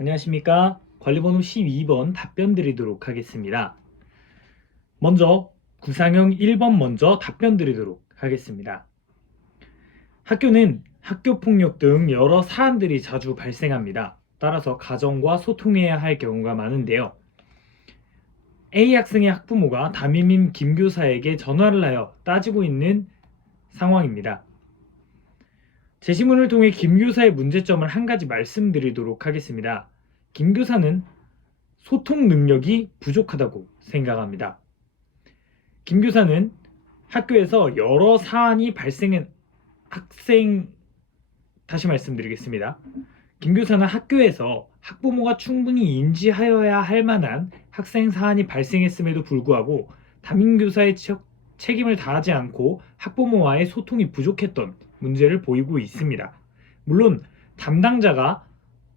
안녕하십니까. 관리번호 12번 답변 드리도록 하겠습니다. 먼저 구상형 1번 먼저 답변 드리도록 하겠습니다. 학교는 학교폭력 등 여러 사안들이 자주 발생합니다. 따라서 가정과 소통해야 할 경우가 많은데요. A 학생의 학부모가 담임인 김 교사에게 전화를 하여 따지고 있는 상황입니다. 제시문을 통해 김 교사의 문제점을 한 가지 말씀드리도록 하겠습니다. 김 교사는 소통 능력이 부족하다고 생각합니다. 김 교사는 학교에서 여러 사안이 발생한 다시 말씀드리겠습니다. 김 교사는 학교에서 학부모가 충분히 인지하여야 할 만한 학생 사안이 발생했음에도 불구하고 담임 교사의 책임을 다하지 않고 학부모와의 소통이 부족했던 문제를 보이고 있습니다. 물론 담당자가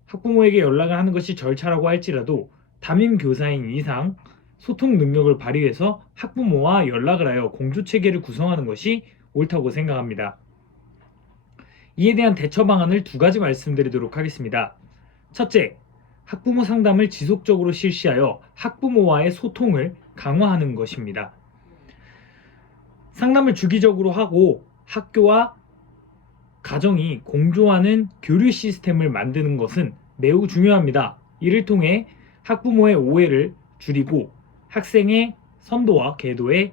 학부모에게 연락을 하는 것이 절차라고 할지라도 담임 교사인 이상 소통 능력을 발휘해서 학부모와 연락을 하여 공조체계를 구성하는 것이 옳다고 생각합니다. 이에 대한 대처 방안을 두 가지 말씀드리도록 하겠습니다. 첫째, 학부모 상담을 지속적으로 실시하여 학부모와의 소통을 강화하는 것입니다. 상담을 주기적으로 하고 학교와 가정이 공조하는 교류 시스템을 만드는 것은 매우 중요합니다. 이를 통해 학부모의 오해를 줄이고 학생의 선도와 계도에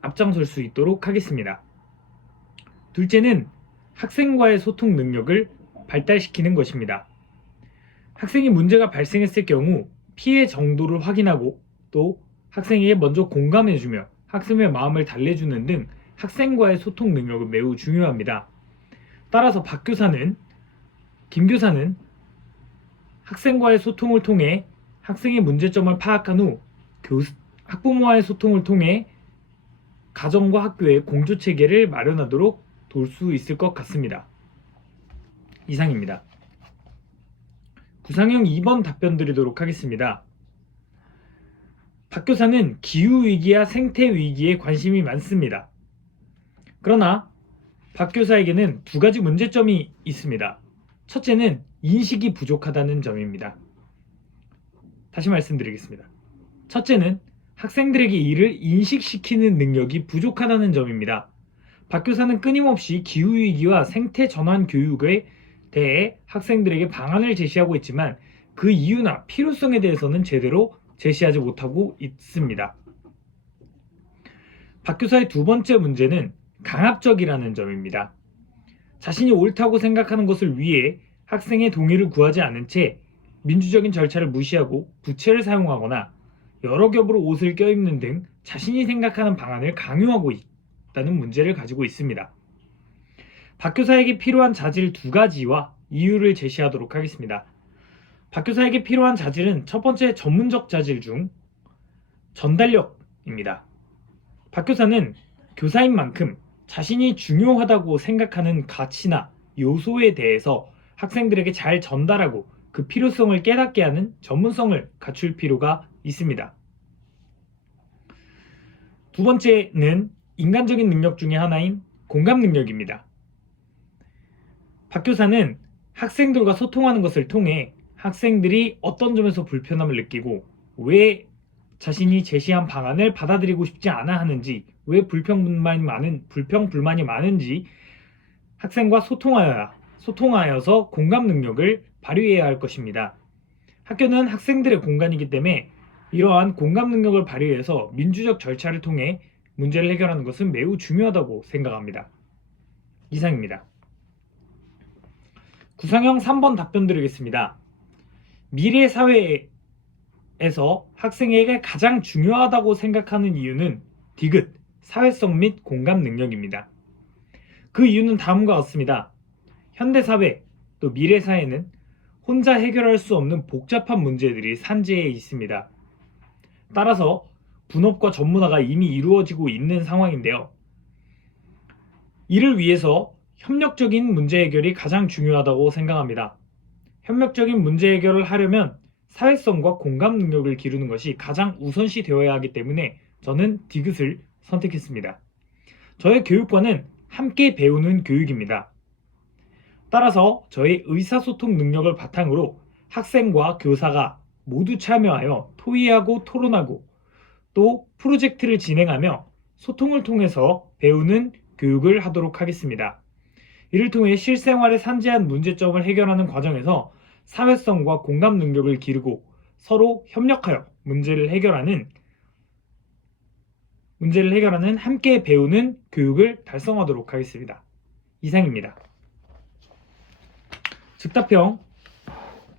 앞장설 수 있도록 하겠습니다. 둘째는 학생과의 소통 능력을 발달시키는 것입니다. 학생이 문제가 발생했을 경우 피해 정도를 확인하고 또 학생에게 먼저 공감해주며 학생의 마음을 달래주는 등 학생과의 소통 능력은 매우 중요합니다. 따라서 김 교사는 학생과의 소통을 통해 학생의 문제점을 파악한 후 학부모와의 소통을 통해 가정과 학교의 공조체계를 마련하도록 도울 수 있을 것 같습니다. 이상입니다. 구상형 2번 답변 드리도록 하겠습니다. 박 교사는 기후위기와 생태위기에 관심이 많습니다. 그러나 박 교사에게는 두 가지 문제점이 있습니다. 첫째는 인식이 부족하다는 점입니다. 다시 말씀드리겠습니다. 첫째는 학생들에게 이를 인식시키는 능력이 부족하다는 점입니다. 박 교사는 끊임없이 기후위기와 생태전환 교육에 대해 학생들에게 방안을 제시하고 있지만 그 이유나 필요성에 대해서는 제대로 제시하지 못하고 있습니다. 박 교사의 두 번째 문제는 강압적이라는 점입니다. 자신이 옳다고 생각하는 것을 위해 학생의 동의를 구하지 않은 채 민주적인 절차를 무시하고 부채를 사용하거나 여러 겹으로 옷을 껴입는 등 자신이 생각하는 방안을 강요하고 있다는 문제를 가지고 있습니다. 박 교사에게 필요한 자질 두 가지와 이유를 제시하도록 하겠습니다. 박 교사에게 필요한 자질은 첫 번째 전문적 자질 중 전달력입니다. 박 교사는 교사인 만큼 자신이 중요하다고 생각하는 가치나 요소에 대해서 학생들에게 잘 전달하고 그 필요성을 깨닫게 하는 전문성을 갖출 필요가 있습니다. 두 번째는 인간적인 능력 중에 하나인 공감 능력입니다. 박 교사는 학생들과 소통하는 것을 통해 학생들이 어떤 점에서 불편함을 느끼고 왜 자신이 제시한 방안을 받아들이고 싶지 않아 하는지, 왜 불평불만이 많은지 학생과 소통하여서 공감 능력을 발휘해야 할 것입니다. 학교는 학생들의 공간이기 때문에 이러한 공감 능력을 발휘해서 민주적 절차를 통해 문제를 해결하는 것은 매우 중요하다고 생각합니다. 이상입니다. 구상형 3번 답변 드리겠습니다. 미래 사회에서 학생에게 가장 중요하다고 생각하는 이유는 디귿, 사회성 및 공감 능력입니다. 그 이유는 다음과 같습니다. 현대사회, 또 미래사회는 혼자 해결할 수 없는 복잡한 문제들이 산재해 있습니다. 따라서 분업과 전문화가 이미 이루어지고 있는 상황인데요. 이를 위해서 협력적인 문제 해결이 가장 중요하다고 생각합니다. 협력적인 문제 해결을 하려면 사회성과 공감 능력을 기르는 것이 가장 우선시 되어야 하기 때문에 저는 디귿을 선택했습니다. 저의 교육과는 함께 배우는 교육입니다. 따라서 저의 의사소통 능력을 바탕으로 학생과 교사가 모두 참여하여 토의하고 토론하고 또 프로젝트를 진행하며 소통을 통해서 배우는 교육을 하도록 하겠습니다. 이를 통해 실생활에 산재한 문제점을 해결하는 과정에서 사회성과 공감 능력을 기르고 서로 협력하여 문제를 해결하는 함께 배우는 교육을 달성하도록 하겠습니다. 이상입니다. 즉답형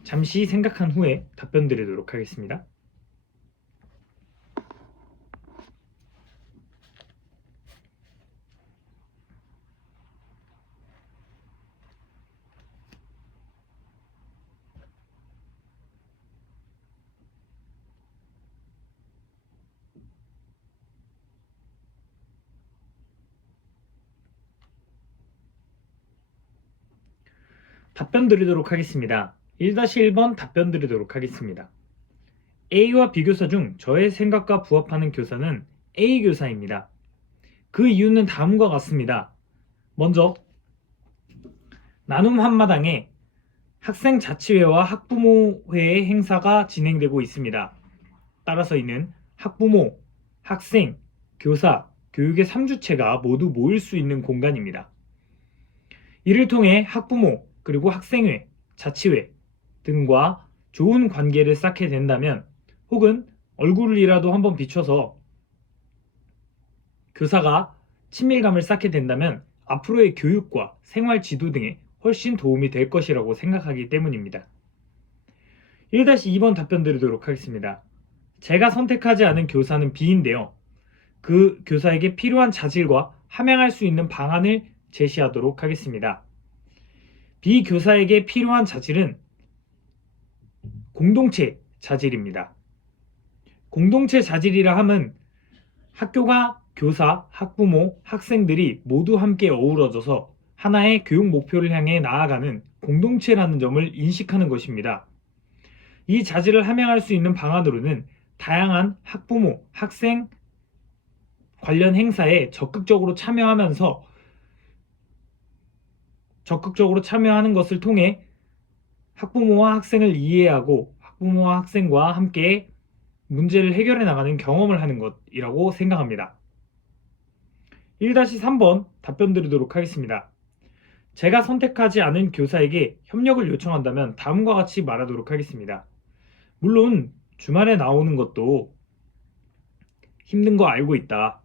잠시 생각한 후에 답변 드리도록 하겠습니다. 답변 드리도록 하겠습니다. 1-1번 답변 드리도록 하겠습니다. A와 B교사 중 저의 생각과 부합하는 교사는 A교사입니다. 그 이유는 다음과 같습니다. 먼저 나눔 한마당에 학생자치회와 학부모회의 행사가 진행되고 있습니다. 따라서 이는 학부모, 학생, 교사, 교육의 3주체가 모두 모일 수 있는 공간입니다. 이를 통해 학부모, 그리고 학생회, 자치회 등과 좋은 관계를 쌓게 된다면 혹은 얼굴이라도 한번 비춰서 교사가 친밀감을 쌓게 된다면 앞으로의 교육과 생활 지도 등에 훨씬 도움이 될 것이라고 생각하기 때문입니다. 1-2번 답변 드리도록 하겠습니다. 제가 선택하지 않은 교사는 B인데요. 그 교사에게 필요한 자질과 함양할 수 있는 방안을 제시하도록 하겠습니다. B 교사에게 필요한 자질은 공동체 자질입니다. 공동체 자질이라 함은 학교가 교사, 학부모, 학생들이 모두 함께 어우러져서 하나의 교육 목표를 향해 나아가는 공동체라는 점을 인식하는 것입니다. 이 자질을 함양할 수 있는 방안으로는 다양한 학부모, 학생 관련 행사에 적극적으로 참여하는 것을 통해 학부모와 학생을 이해하고 학부모와 학생과 함께 문제를 해결해 나가는 경험을 하는 것이라고 생각합니다. 1-3번 답변 드리도록 하겠습니다. 제가 선택하지 않은 교사에게 협력을 요청한다면 다음과 같이 말하도록 하겠습니다. 물론 주말에 나오는 것도 힘든 거 알고 있다.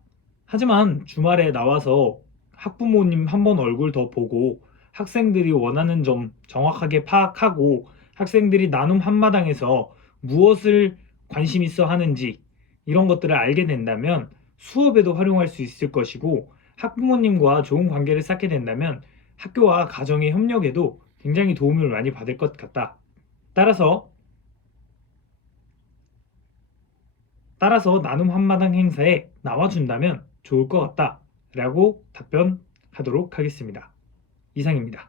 하지만 주말에 나와서 학부모님 한번 얼굴 더 보고 학생들이 원하는 점 정확하게 파악하고 학생들이 나눔 한마당에서 무엇을 관심 있어 하는지 이런 것들을 알게 된다면 수업에도 활용할 수 있을 것이고 학부모님과 좋은 관계를 쌓게 된다면 학교와 가정의 협력에도 굉장히 도움을 많이 받을 것 같다. 따라서 나눔 한마당 행사에 나와준다면 좋을 것 같다 라고 답변하도록 하겠습니다. 이상입니다.